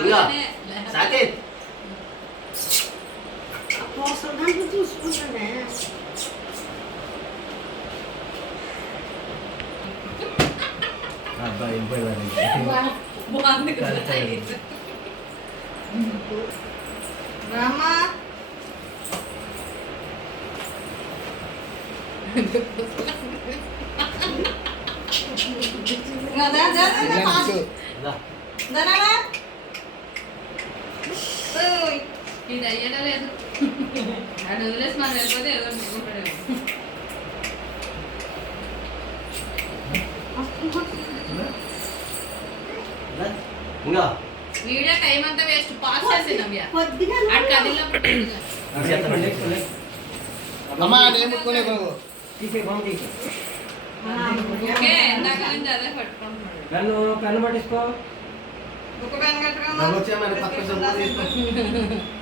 两个。啥的？我说他们都是什么人？俺倒也会了，你。我我那个在里头。妈妈。那那那那妈。那那那。మీ దయ్యట లేదు అది వదిలేసి మనం వెళ్ళిపోతే ఏదో అనుకుంటాడు వీడియో టైం వేస్ట్ పాస్ చేసి పెన్ను పట్టించుకోవచ్చా పక్క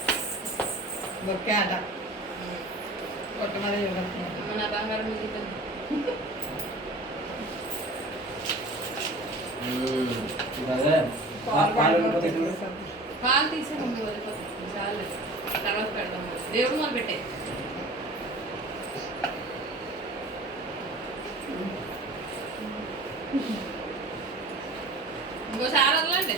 ఒకే ఆట కొత్త మాదే మన బంగారం పాలు తీసే ముందు వెళ్ళిపోతాం చాలు తర్వాత పెడతాం దేవుడు మొదలు పెట్టే ఇంకో చాలా అదలండి